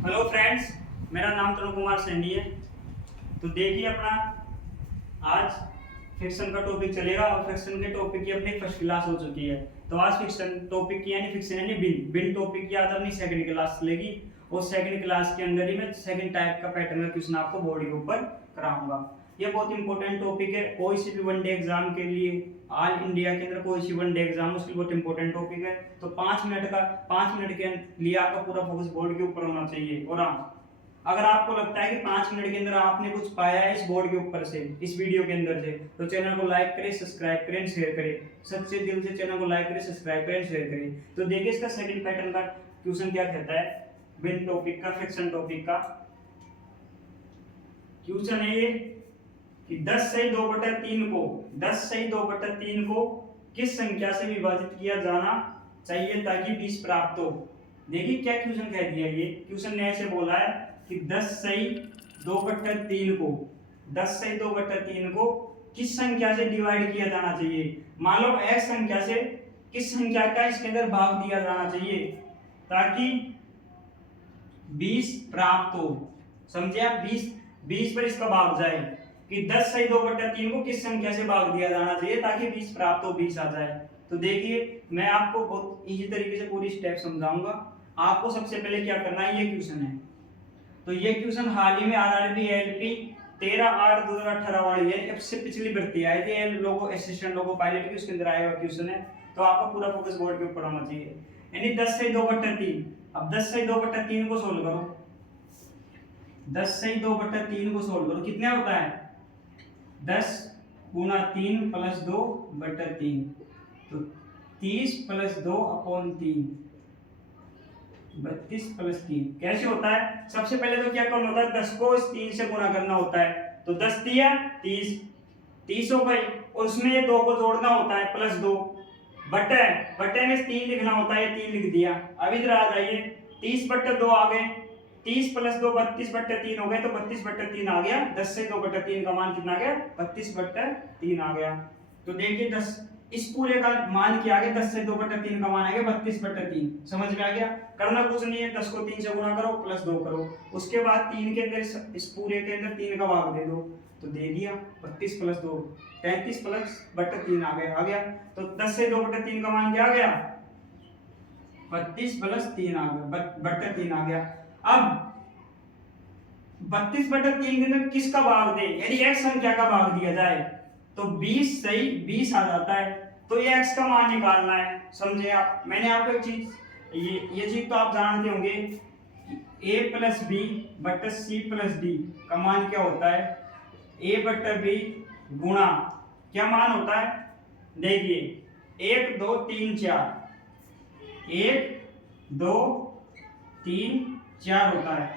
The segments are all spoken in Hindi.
हेलो फ्रेंड्स, मेरा नाम तरुण कुमार सैनी है। तो देखिए अपना आज फिक्शन का टॉपिक चलेगा और फिक्शन के टॉपिक की अपनी फर्स्ट क्लास हो चुकी है। तो आज फिक्शन टॉपिक की यानी फिक्शन यानी बिन टॉपिक की आज अपनी सेकंड क्लास चलेगी और सेकंड क्लास के अंदर ही मैं सेकंड टाइप का पैटर्न का क्वेश्चन आपको बोर्ड के ऊपर कराऊंगा। ये बहुत इंपॉर्टेंट टॉपिक है, कोई सी भी वनडे एग्जाम के लिए, ऑल इंडिया के अंदर कोई सी वनडे एग्जाम उसके लिए बहुत इंपॉर्टेंट टॉपिक है। तो 5 मिनट के लिए आपका पूरा फोकस बोर्ड के ऊपर होना चाहिए। और हाँ, अगर आपको लगता है कि 5 मिनट के अंदर आपने कुछ पाया है इस बोर्ड के ऊपर से, इस वीडियो के अंदर से, तो चैनल को लाइक करें, सब्सक्राइब करें, शेयर करें। सच्चे दिल से चैनल को लाइक करें, सब्सक्राइब करें, शेयर करें। तो देखिए इसका सेकंड पैटर्न का क्वेश्चन क्या कहता है। बिन टॉपिक का, फिक्शन टॉपिक का क्वेश्चन है ये कि 10 से 2/3 को 10 से 2/3 को किस संख्या से विभाजित किया जाना चाहिए ताकि 20 प्राप्त हो। देखिए क्या क्वेश्चन कह दिया। ये क्वेश्चन ने ऐसे बोला है कि 10 से 2/3 को 10 से 2/3 को किस संख्या से डिवाइड किया जाना चाहिए। मान लो x संख्या से किस संख्या का इसके अंदर भाग दिया जाना चाहिए ताकि 20 प्राप्त हो। समझे आप, 20 पर इसका भाग जाए कि 10 से 2/3 को किस संख्या से भाग दिया जाना चाहिए ताकि 20 प्राप्त हो, 20 आ जाए। तो देखिए मैं आपको बहुत इजी तरीके से पूरी स्टेप समझाऊंगा। आपको सबसे पहले क्या करना है, ये क्वेश्चन है। तो ये क्वेश्चन हाल ही में आरआरबी एलपी 13/8/2018 वाली है, सबसे पिछली भर्ती आई थी लोगो असिस्टेंट लोगो पायलट की, उसके अंदर आया हुआ क्वेश्चन है। तो आपका पूरा फोकस बोर्ड के ऊपर होना चाहिए। यानी 10 से 2/3, अब 10 से 2/3 को सोल्व करो। 10 से 2/3 को सोल्व करो, कितना होता है 10 गुना 3 प्लस 2/3, तो 30 प्लस 2/3, 32 प्लस 3। कैसे होता है, सबसे पहले तो क्या करना होता है, 10 को इस 3 से गुना करना होता है। तो 10 दिया 30 हो गई, और उसमें ये 2 को जोड़ना होता है प्लस 2, बटे बटे में 3 लिखना होता है, 3 लिख दिया। अब इधर आ जाइए, 30/2 आ गए, 30 प्लस 2 32/3 हो गए, तो 32/3 आ गया। 10 से 2/3 का मान कितना आ गया, 32/3 आ गया। तो देखिए 10 इस पूरे का मान क्या आ गया, 10 से 2/3 का मान आ गया 32/3। समझ में आ गया। करना कुछ नहीं है, 10 को 3 से गुणा करो प्लस 2 करो, उसके बाद 3 के अंदर इस पूरे के अंदर 3 का भाग दे दो, तो दे दिया 32 प्लस 2 33/3 आ गया। तो 10 से 2/3 का मान क्या आ गया, 32 प्लस 3 आ गया, 3 आ गया। अब 32/3 के अंदर किसका भाग दे, यदि x संख्या का भाग दिया जाए तो 20 सही 20 आ जाता है। तो ये x का मान निकालना है। समझे आप, मैंने आपको एक चीज, ये चीज तो आप जानते होंगे, a प्लस बी बटा सी प्लस डी का मान क्या होता है, a बटा बी गुणा क्या मान होता है। देखिए 1 2 3 4, 1 2 3 4 होता है,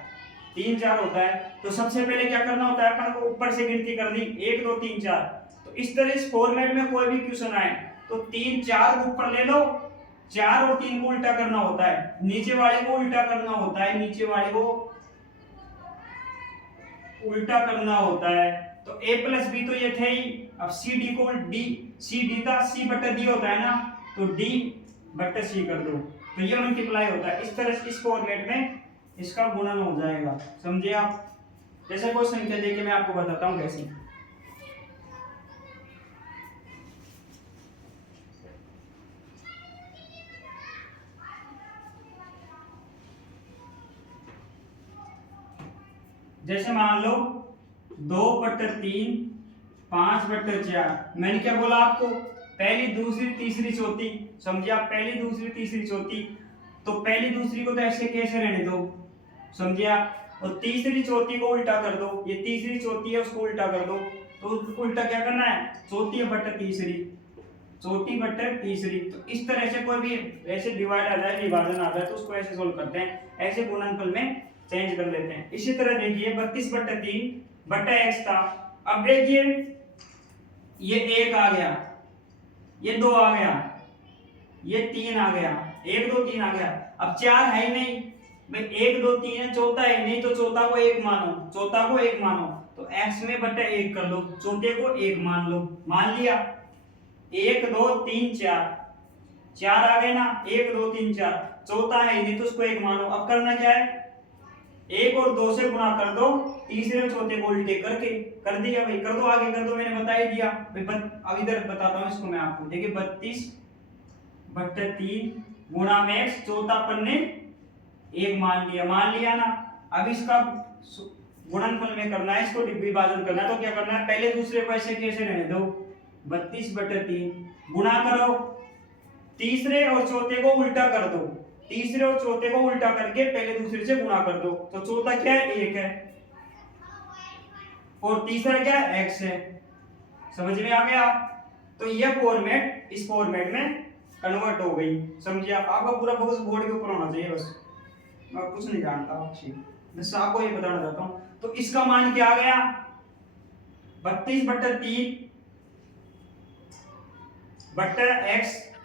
3 4 होता है। तो सबसे पहले क्या करना होता है, अपन को ऊपर से गिनती करनी, 1 2 3 4। तो इस तरह इस फॉर्मेट में कोई भी क्वेश्चन आए तो 3 4 को ऊपर ले लो, 4 और 3 को उल्टा करना होता है, नीचे वाले को उल्टा करना होता है, नीचे वाले को उल्टा करना होता है। तो a प्लस बी तो ये थे ही, अब सी डी को डी, सी डी था सी बटा डी होता है ना, तो डी बटा सी कर दो, तो ये मल्टीप्लाई होता है। इस तरह से इस फॉर्मेट में इसका गुणन हो जाएगा। समझे आप, जैसे कोई संख्या देके मैं आपको बताता हूं कैसे। जैसे मान लो 2/3 5/4। मैंने क्या बोला आपको, पहली दूसरी तीसरी चौथी। समझे आप, पहली दूसरी तीसरी चौथी, तो पहली दूसरी को तो ऐसे कैसे रहने दो, समझे आप, और तीसरी चौथी को उल्टा कर दो। ये तीसरी चौथी है उसको उल्टा कर दो, तो उल्टा क्या करना है, चौथी बटा तीसरी, चौथी बटा तीसरी। तो इस तरह से कोई भी ऐसे डिवाइड आ जाए, विभाजन आ जाए, तो उसको ऐसे सोल्व करते हैं, ऐसे गुणनफल में चेंज कर लेते हैं। इसी तरह देखिए 32/3 बटा x था। अब देखिए ये 1 आ गया, ये 2 आ गया, ये 3 आ गया, 1 2 3 आ गया। अब 4 है ही नहीं भाई, 1 2 3 है, चौथा है नहीं, तो चौथा को 1 मानो, चौथा को 1 मानो, तो x में बटा 1 कर लो, चौथे को 1 मान लो। मान लिया 1 2 3 4, 4 आ गए ना, 1 2 3 4, चौथा है नहीं तो उसको 1 मानो। अब करना क्या है, एक और दो से गुणा कर दो, तीसरे और चौथे को उल्टे करके। कर दिया भाई, कर दो, आगे कर दो, मैंने बता ही दिया भाई। अब इधर बताता हूँ इसको मैं आपको। देखिए 32/3 गुणा में x, चौथा अपन ने 1 मान लिया ना। अब इसका गुणनफल में करना है, इसको विभाजन करना है। तो क्या करना है, पहले दूसरे को ऐसे कैसे रहने दो, 32/3 गुणा करो, तीसरे और चौथे को उल्टा कर दो, तीसरे और चौथे को उल्टा करके पहले दूसरे से गुणा कर दो। तो चौथा क्या है, 1 है, और तीसरा क्या है, x है। समझ में आ गया। तो यह फॉर्मेट इस फॉर्मेट में कन्वर्ट हो गई। समझिए आप, आपका पूरा फोकस बोर्ड के ऊपर होना चाहिए बस, मैं कुछ नहीं जानता अच्छी, बस आपको ये बताना चाहता हूं। तो इसका मान क्या आ गया, 32/3 बट्टा x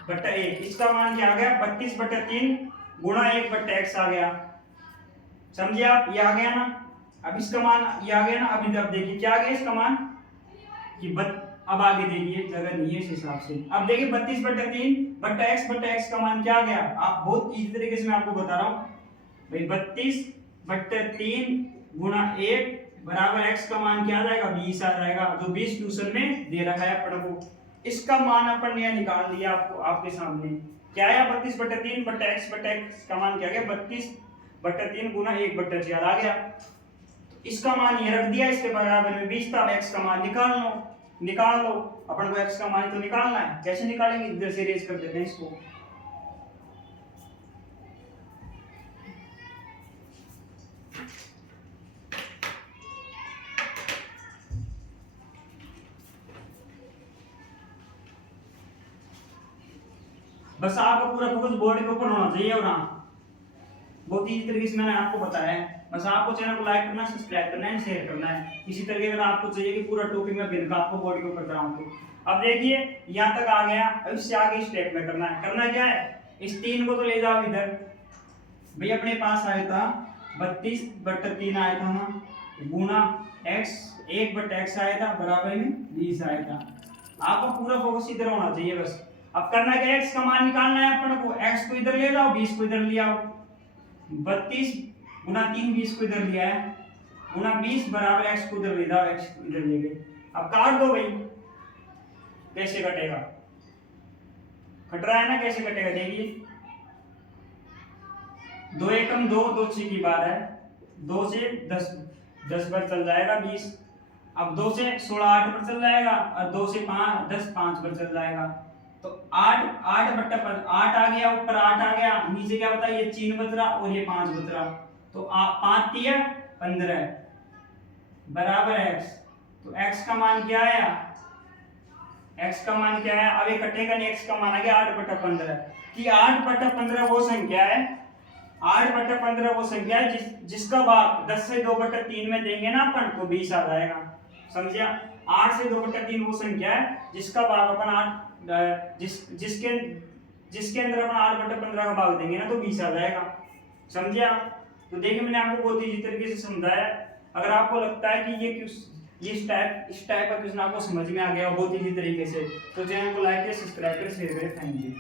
बट्टा 1। इसका मान क्या आ गया, 32/3 गुणा 1/x आ गया। समझिए आप, ये आ गया ना। अब इसका मान ये आ गया ना। अब इधर देखिए क्या आ गया इसका मान, कि अब आगे देखिए, जगह नहीं है इस हिसाब से। अब देखिए 32/3 बट्टा x का मान क्या आ गया। आप बहुत इजी तरीके से मैं आपको बता रहा हूं भाई, 32/3 गुणा 1 बराबर x का मान क्या आ जाएगा, 20 आ जाएगा। जो 20 ट्यूशन में दे रखा है अपन को, इसका मान अपन ने निकाल दिया आपको, आपके सामने क्या आया, 32/3 बट्टा x का मान क्या आ गया, 32/3 गुणा 1/4 आ गया। तो इसका मान ये रख दिया, इसके बराबर में 20 था। x का मान निकाल लो। अपन को x का मान तो निकालना है, कैसे निकालेंगे, इधर से रेज कर देते हैं इसको। बस आपका पूरा फोकस बोर्ड के ऊपर होना चाहिए। और हाँ, बहुत ही तरीके से मैंने आपको बताया है। बस आपको चैनल को लाइक करना, सब्सक्राइब करना है, शेयर करना है। इसी तरीके अगर आपको चाहिए कि पूरा टॉपिक में बिल का आपको बोर्ड के ऊपर कराऊं तो। अब देखिए यहाँ तक आ गया। अब इससे आगे स्टेप में करना क्या है, इस 3 को तो ले जाओ इधर भाई। अपने पास आया था 32/3 आया था ना, गुणा x 1/x आया था, बराबर में 20 आया था। आपका पूरा फोकस इधर होना चाहिए बस। अब करना क्या है, x का मान निकालना है अपन को। x को इधर ले जाओ, 20 को इधर ले आओ। 32 गुणा 3, 20 को इधर लिया है, गुणा 20 बराबर x को इधर ले जाओ, x को इधर ले गए। अब काट दो भाई, कैसे कटेगा, कट रहा है ना, कैसे कटेगा देखिए। 2 एकम 2, 2 6 की बार है, 2 से 10 बार चल जाएगा 20। अब 2 से 16 8 पर चल जाएगा, और 2 से 5 10 5 पर चल जाएगा। तो 8 आ गया, ऊपर 8 आ गया, नीचे क्या बता, ये 3 बच रहा और ये 5 बच रहा। तो 5 3 15 बराबर x। तो x का मान क्या आया, x का मान क्या है, अब ये कटेगा नहीं, x का मान आ गया 8/15। कि 8/15 वो संख्या है, 8/15 वो संख्या है जिसका भाग 10 से 2/3 में देंगे ना अपन तो 20 आ जाएगा। समझिया, 8 से 2/3 वो संख्या है जिसका भाग अपन 8 जिसके अंदर अपन 8/15 का भाग देंगे ना तो 20 आ जाएगा। समझिया। तो देखिए मैंने आपको बहुत ही तरीके से समझाया। अगर आपको लगता है कि इस टाइप का क्वेश्चन आपको समझ में आ गया बहुत इजी तरीके से, तो चैनल को लाइक करें, सब्सक्राइब करें, शेयर करें। Thank you.